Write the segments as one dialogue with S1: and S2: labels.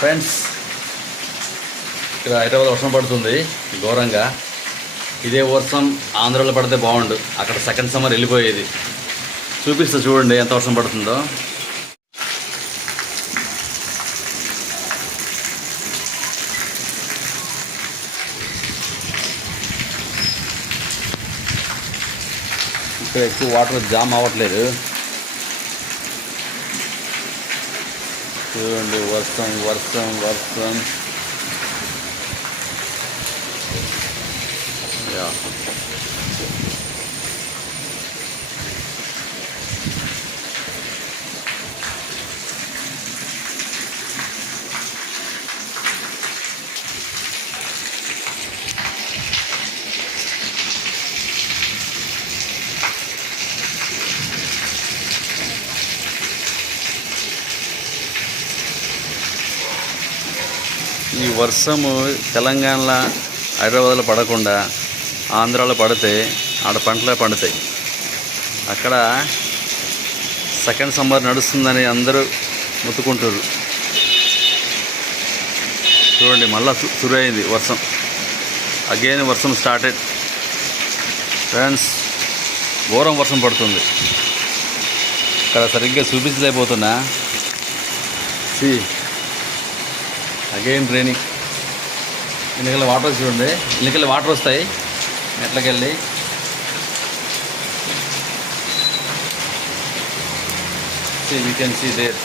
S1: Friends ఇక్కడ హైదరాబాద్ వర్షం పడుతుంది ఘోరంగా. ఇదే వర్షం ఆంధ్రాలో పడితే బాగుండు. అక్కడ సెకండ్ సమ్మర్ వెళ్ళిపోయేది. చూపిస్తా చూడండి ఎంత వర్షం పడుతుందో. ఇక్కడ ఎక్కువ వాటర్ జామ్ అవ్వట్లేదు. చూడండి వర్షం వర్షం వర్షం. యా. ఈ వర్షము తెలంగాణలో హైదరాబాద్లో పడకుండా ఆంధ్రాలో పడితే ఆడ పంటలే పండుతాయి. అక్కడ సెకండ్ సమ్మర్ నడుస్తుందని అందరూ ముత్తుకుంటారు చూడండి మళ్ళా సు- సురు అయింది వర్షం. అగైన్ వర్షం స్టార్టెడ్ ఫ్రెండ్స్ ఘోరం వర్షం పడుతుంది. ఇక్కడ సరిగ్గా చూపించలేకపోతున్నా. సి అగైన్ రైనింగ్ ఎన్నికల వాటర్ చూడండి. ఎన్నికల వాటర్ వస్తాయి. మెట్లకెళ్ళి. See we can see there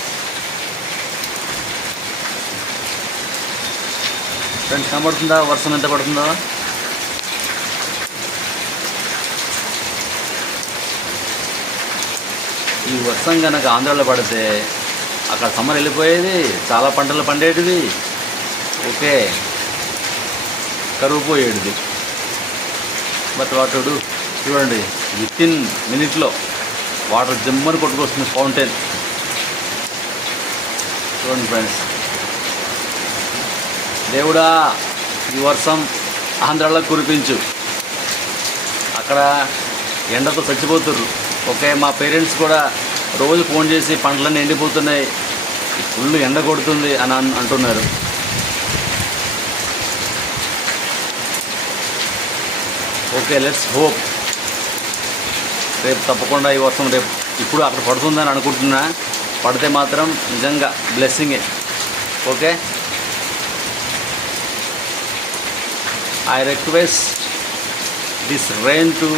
S1: friends కనబడుతుందా? వర్షం ఎంత పడుతుందా? ఈ వర్షం కనుక ఆంధ్రాలో పడితే అక్కడ సమ్మర్ వెళ్ళిపోయేది చాలా పంటలు పండేటివి. ఓకే. కరువు పోయేటిది బట్ వాటుడు చూడండి విత్ ఇన్ మినిట్లో వాటర్ జిమ్మని కొట్టుకొస్తుంది ఫౌంటైన్ చూడండి ఫ్రెండ్స్ దేవుడా ఈ వర్షం ఆంధ్రాలో కురిపించు. అక్కడ ఎండతో చచ్చిపోతుర్రు. ఓకే మా పేరెంట్స్ కూడా రోజు ఫోన్ చేసి పంటలన్నీ ఎండిపోతున్నాయి. ఫుల్ ఎండ కొడుతుంది అని అంటున్నారు. ఓకే లెట్స్ హోప్ రేపు తప్పకుండా ఈ వర్షం రేపు ఇప్పుడు అక్కడ పడుతుందని అనుకుంటున్నా. పడితే మాత్రం నిజంగా బ్లెస్సింగే okay I request this rain to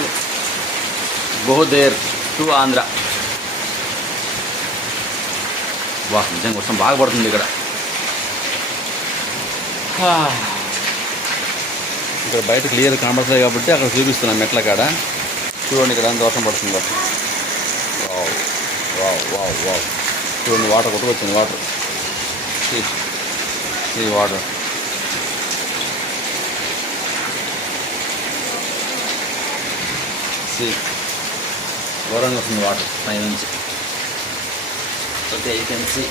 S1: go there to Andhra వా నిజంగా వర్షం బాగా పడుతుంది ఇక్కడ. Ah. ఇక్కడ బయట క్లియర్ కనబడలేదు కాబట్టి అక్కడ చూపిస్తున్నాం మెట్ల కాడ. చూడండి ఇక్కడ ఎంత వర్షం పడుతుందో. Wow wow wow wow. చూడండి వాటర్ కొట్టుకొచ్చింది వాటర్. ఈ వాటర్. సి ఘోరంగా వస్తుంది వాటర్ పైనుంచి. ఓకే యూ కెన్ సి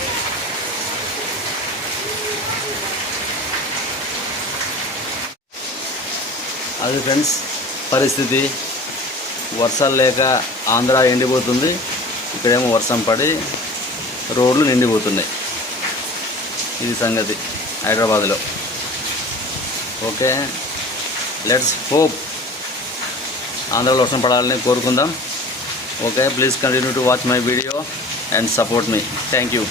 S1: అది ఫ్రెండ్స్ పరిస్థితి వర్షాలు లేక ఆంధ్ర ఎండిపోతుంది. ఇక్కడేమో వర్షం పడి రోడ్లు నిండిపోతున్నాయి. ఇది సంగతి హైదరాబాద్లో. ఓకే లెట్స్ హోప్ ఆంధ్రాలో వర్షం పడాలని కోరుకుందాం. Okay please continue to watch my video and support me. Thank you.